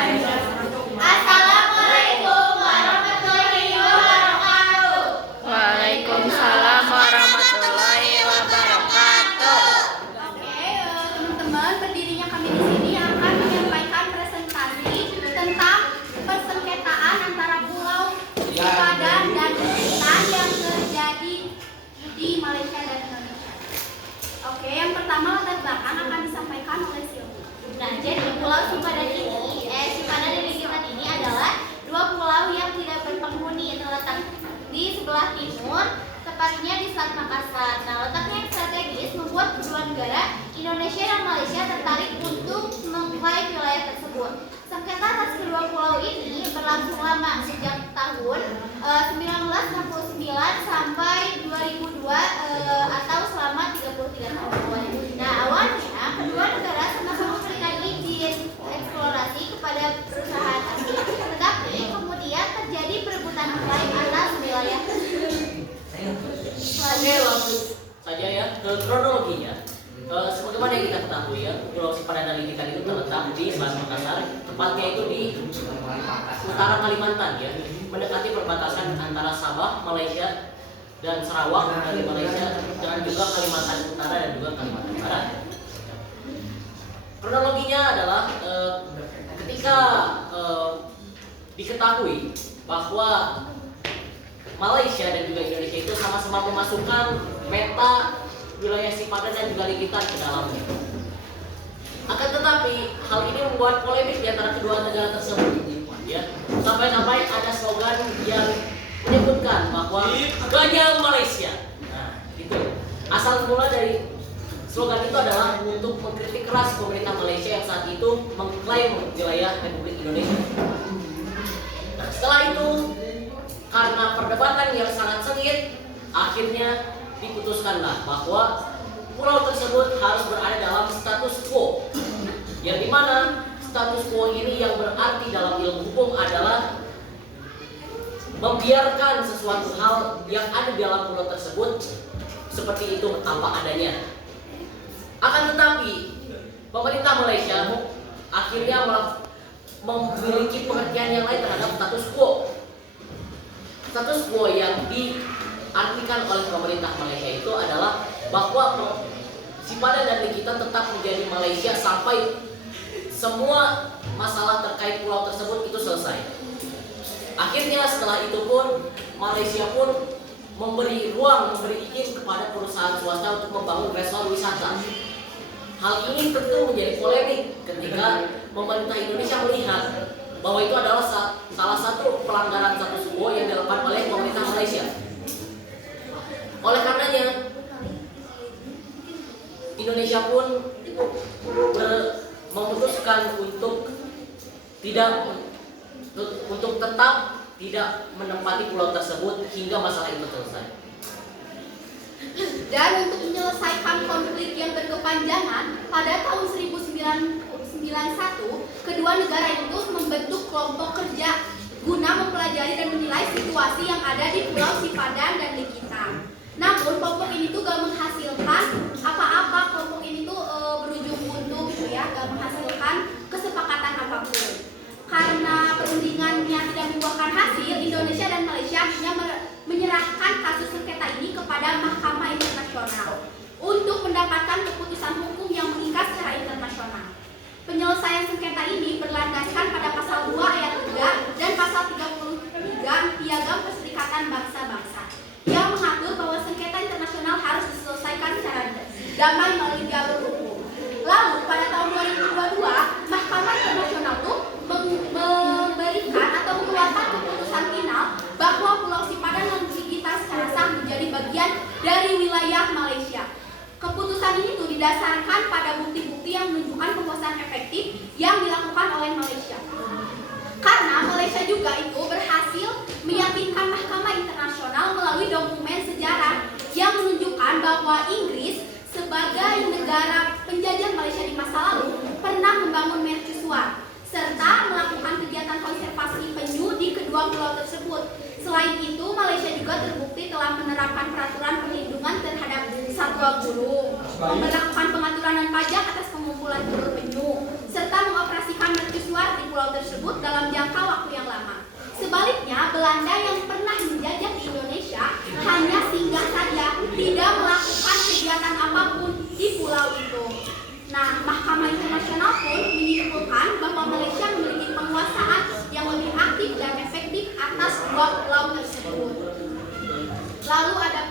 Assalamualaikum warahmatullahi wabarakatuh. Waalaikumsalam warahmatullahi wabarakatuh. Oke, teman-teman, berdirinya kami di sini akan menyampaikan presentasi tentang persengketaan antara Pulau Sipadan dan Bintan yang terjadi di Malaysia dan Indonesia. Oke, yang pertama latar belakang akan disampaikan oleh Silvi. Nah, jadi Pulau Sipadan Sipadan dan Bintan ini adalah dua pulau yang tidak berpenghuni, terletak di sebelah timur, tepatnya di Selat Makassar. Nah, letaknya yang strategis membuat kedua negara, Indonesia dan Malaysia, tertarik untuk mengklaim wilayah tersebut. Sengketa atas kedua pulau ini berlangsung lama, sejak tahun 1969 sampai 2002 atau selama 33 tahun. Nah, awalnya kedua negara sama-sama memberikan izin eksplorasi kepada perusahaan asing, tetapi kemudian terjadi perebutan klaim atas wilayah tersebut. Oke, langsung saja ya ke kronologinya. Sebagaimana yang kita ketahui ya, Pulau Sipadan dan Bintan itu terletak di Selat Makassar, tepatnya itu di utara Kalimantan ya, mendekati perbatasan antara Sabah, Malaysia, dan Sarawak dari Malaysia, dan juga Kalimantan Utara dan juga Kalimantan Barat. Kronologinya adalah ketika diketahui bahwa Malaysia dan juga Indonesia itu sama-sama memasukkan peta wilayah Sipadan dan juga Bintan ke dalamnya. Akan tetapi hal ini membuat polemik di antara kedua negara tersebut. Ya, sampai-sampai ada slogan yang menyebutkan bahwa gajah Malaysia. Nah, itu asal mula dari slogan itu adalah untuk mengkritik keras pemerintah Malaysia yang saat itu mengklaim wilayah Republik Indonesia. Nah, setelah itu karena perdebatan yang sangat sengit, akhirnya diputuskanlah bahwa pulau tersebut harus berada dalam status quo, yang dimana status quo ini yang berarti dalam ilmu hukum adalah membiarkan sesuatu hal yang ada di dalam pulau tersebut seperti itu apa adanya. Akan tetapi pemerintah Malaysia akhirnya memiliki pengertian yang lain terhadap status quo. Status quo yang diartikan oleh pemerintah Malaysia itu adalah bahwa Sipadan dan Bintan tetap menjadi Malaysia sampai semua masalah terkait pulau tersebut itu selesai. Akhirnya setelah itu pun Malaysia pun memberi izin kepada perusahaan swasta untuk membangun resort wisata. Hal ini tentu menjadi polemik ketika pemerintah Indonesia melihat bahwa itu adalah salah satu pelanggaran status quo yang dilakukan oleh pemerintah Malaysia. Oleh karenanya, Indonesia pun memutuskan untuk tetap tidak menempati pulau tersebut hingga masalah itu selesai. Dan untuk menyelesaikan konflik yang berkepanjangan, pada tahun 1991, kedua negara itu membentuk kelompok kerja guna mempelajari dan menilai situasi yang ada di Pulau Sipadan dan Bintan. Namun kelompok ini tuh gak menghasilkan apa-apa, kelompok ini tuh berujung buntu gitu ya, gak menghasilkan kesepakatan apapun. Karena perundingannya tidak membuahkan hasil, Indonesia dan Malaysia akhirnya menyerahkan kasus sengketa ini kepada Mahkamah Internasional untuk mendapatkan keputusan hukum yang mengikat secara internasional. Penyelesaian sengketa ini berlandaskan pada pasal 2 ayat 3 dan pasal 33 Piagam Perserikatan Bangsa-Bangsa yang mengatur bahwa sengketa internasional harus diselesaikan secara damai melalui jalur hukum. Lalu pada tahun 2022 Mahkamah Internasional itu memberikan atau mengeluarkan keputusan final bahwa Pulau Sipadan dan Bintan secara sah menjadi bagian dari wilayah Malaysia. Keputusan ini tuh didasarkan pada bukti-bukti yang menunjukkan penguasaan efektif yang dilakukan oleh Malaysia. Karena Malaysia juga itu berhasil meyakinkan Mahkamah Internasional melalui dokumen sejarah yang menunjukkan bahwa Inggris sebagai negara penjajah Malaysia di masa lalu pernah membangun mercusuar serta melakukan kegiatan konservasi penyu di kedua pulau tersebut. Selain itu, Malaysia juga terbukti telah menerapkan peraturan perlindungan terhadap satwa burung, memperlakukan pengaturan dan pajak atas pengumpulan telur penyu, serta mengoperasikan mercusuar di pulau tersebut. kedua pulau tersebut. Lalu ada